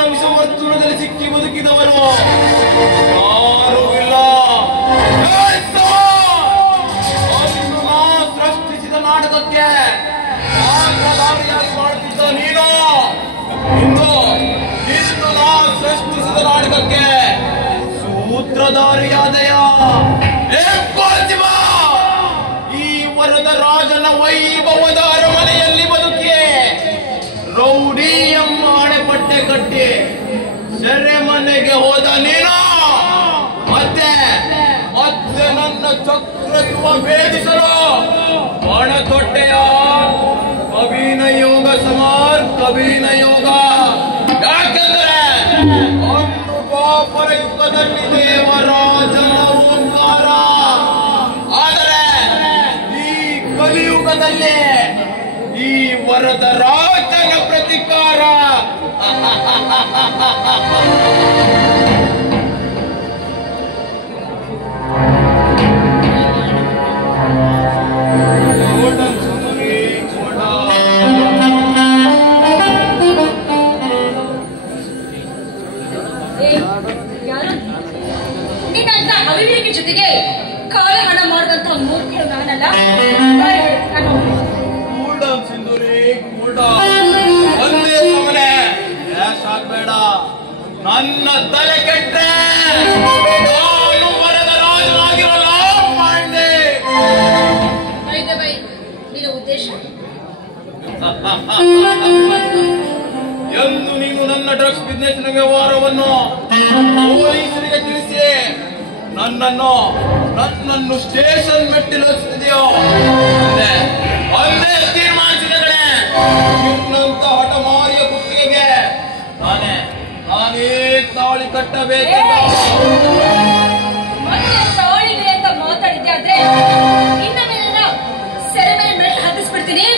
ನಿನ್ನ ವಿಷವರ್ತುಲದಲ್ಲಿ ಸಿಕ್ಕಿ ಬದುಕಿದವರು ಯಾರೂ ಇಲ್ಲ. ಸೃಷ್ಟಿಸಿದ ನಾಟಕಕ್ಕೆ ಪಾತ್ರಧಾರಿಯಾಗಿ ಮಾಡುತ್ತಿದ್ದ ನೀನು ಇಂದು ಸೃಷ್ಟಿಸಿದ ನಾಟಕಕ್ಕೆ ಸೂತ್ರಧಾರಿಯಾದಯ. ಈ ವರದ ರಾಜನ ವೈಭವದ ಅರಮನೆಯಲ್ಲಿ ಬದುಕಿ ರೌಡಿ ಎಂಬ ಹಣೆಪಟ್ಟೆ ಕಟ್ಟಿ ಸೆರೆಮನೆಗೆ ಹೋದ ನೀನು ಮತ್ತೆ ಮತ್ತೆ ನನ್ನ ಚಕ್ರವ್ಯೂಹ ಭೇದಿಸಲು ಒಣ ತೊಟ್ಟೆಯ ಕವಿನ ಯೋಗ ಸಮಾರ್ ಕವಿನ ಯೋಗ. ಯಾಕೆಂದರೆ ಒಂದು ಪಾಪರ ಯುಗದಲ್ಲಿ ದೇವರಾಜನ ಓಂಕಾರ, ಆದರೆ ಈ ಕಲಿಯುಗದಲ್ಲಿ ಈ ವರದ ರಾಜನ ಪ್ರತಿಕಾರ. ನಿನ್ನ ಅವಿವೇಕಿ ಜೊತೆಗೆ ಕಾಲ ಹಣ ಮಾಡುವಂತ ಮೂರ್ಖರು ನಾನಲ್ಲ. ಒಂದೇ ಸಮನೆ ಸಾಕ್ಬೇಡ, ನನ್ನ ತಲೆ ಕೆಟ್ಟೆ ನಾನು ವರದ ರಾಜನಾಗಿರಲ್ಲ ಮಾಡಿದೆ. ನಿನ್ನ ಉದ್ದೇಶ ಎಂದು ನೀನು ನನ್ನ ಡ್ರಗ್ಸ್ ಬಿಸ್ನೆಸ್ ನ ವ್ಯವಹಾರವನ್ನು ಪೊಲೀಸರಿಗೆ ತಿಳಿಸಿ ನನ್ನನ್ನು ಸ್ಟೇಷನ್ ಮೆಟ್ಟಿಲು ಹಚ್ಚಿದೆಯೋ ಒಂದೇ ತೀರ್ಮಾನಿಸಿದ ಕಡೆ ನಿನ್ನಂತ ಹಠಮಾರಿಯ ಕುತ್ತಿಗೆಗೆ ನಾನೇ ತಾಳಿ ಕಟ್ಟಬೇಕೆಂದು ತಾಳಿಗೆ ಅಂತ ಮಾತಾಡಿದ್ದೆ. ಆದ್ರೆ ಇನ್ನ ಮೇಲೆ ಸೆರೆ ಮೇಲೆ ಮೆಟ್ಲು ಹತ್ತಿಸ್ಬಿಡ್ತೀನಿ.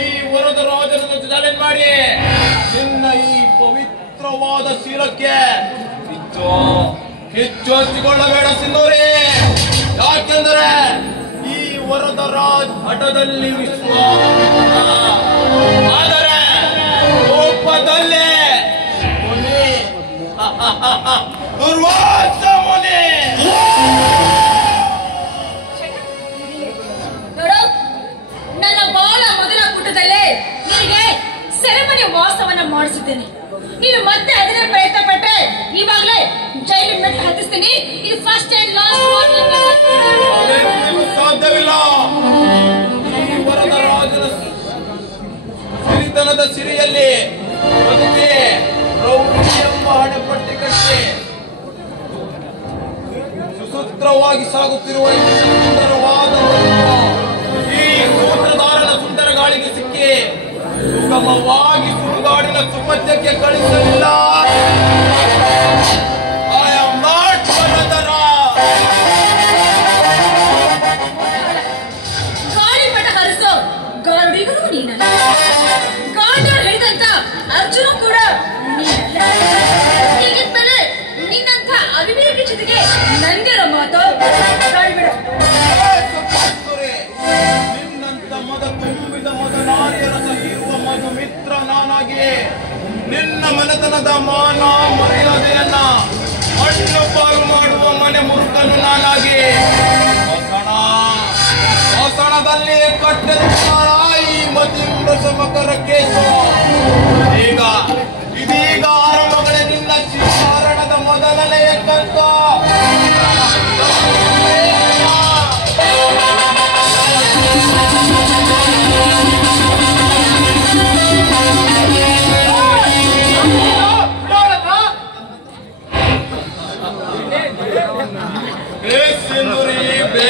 ಈ ವರದ ರಾಜನನ್ನು ಚಾಲೆಂಜ್ ಮಾಡಿ ನಿನ್ನ ಈ ಪವಿತ್ರವಾದ ಶೀಲಕ್ಕೆ ಕಿಚ್ಚು ಹಚ್ಚಿಕೊಳ್ಳಬೇಡ ಸಿಂಧೂರಿ. ಯಾಕೆಂದರೆ ಈ ವರದ ರಾಜ್ ಹಠದಲ್ಲಿ ವಿಶ್ವಾಸ, ಆದರೆ ಕೋಪದಲ್ಲಿ ಮುನಿ ದುರ್ವಾಸ ಮುನಿ. ನನ್ನ ಬಾಲ ಮೊದಲ ಪುಟದಲ್ಲೇ ನಿನಗೆ ಸೆರೆಮನೆ ವಾಸವನ್ನ ಮಾಡಿಸಿದ್ದೇನೆ. ನೀನು ಮತ್ತೆ ಅದನ್ನೇ ಪ್ರಯತ್ನ ಪಟ್ಟರೆ ಇವಾಗಲೇ ಜೈಲಿನ ಮೆಟ್ಲು ಹತ್ತಿಸ್ತೀನಿ. ಇದು ಫಸ್ಟ್ ಅಂಡ್ ಲಾಸ್ಟ್. ಸಾಧ್ಯವಿಲ್ಲ. ಈ ವರದ ರಾಜನ ಸಿರಿತನದ ಸಿರಿಯಲ್ಲಿ ಬದುಕಿ ರೌಡಿ ಎಂಬ ಹಣೆಪಟ್ಟಿ ಕಟ್ಟಿ ಸುಸೂತ್ರವಾಗಿ ಸಾಗುತ್ತಿರುವ ಸುಂದರವಾದ ಈ ಸೂತ್ರಧಾರನ ಸುಂದರ ಗಾಳಿಗೆ ಸಿಕ್ಕಿ ಸುಗಮವಾಗಿ ಸುಡುಗಾಡಿನ ಸುಮಧ್ಯಕ್ಕೆ ಕಳಿಸಲಿಲ್ಲ. ಐ ಆಮ್ ನಾಟ್ ವರದರ. ಗಾಳಿಪಟ ಹರಿಸೋ ಗಾರುಡಿಗಳು ನೀನಲ್ಲ. ಗಾಂಧಿ ಹೇಳಿದಂತ ಅರ್ಜುನ ಕೂಡ ನೀನಲ್ಲ. ಹೀಗಿದ್ದರೆ ನಿನ್ನಂತ ಅವಿವೇಕಿ ಜೊತೆಗೆ ನಂದಿರೋ ಮಾತು ಗಾಳಿಬಿಡ. ನಿನ್ನಂತ ಮದ ತುಂಬಿದ ಮೊದಲಾರಿಯ ರಸ ಹೀರುವ ಮಧು ಮಿತ್ರ ನಾನಾಗಿ ನಿನ್ನ ಮನೆತನದ ಮಾನ ಮರ್ಯಾದೆಯನ್ನ ಮಣ್ಣು ಪಾಲು ಮಾಡುವ ಮನೆ ಮುರುಕನ್ನು ನಾನಾಗಿ ಹೊಸಣದಲ್ಲಿ ಕಟ್ಟದ ಈ ಮತಿಮೃತ ಮಕರ ಕೇಸು. ಇದೀಗ ಆರಂಭಗಳೇ ನಿನ್ನ ಶಿಕಾರಣದ ಮೊದಲನೆಯ ಕಂತು. ಸಿಂಧೂರಿ ಬೇ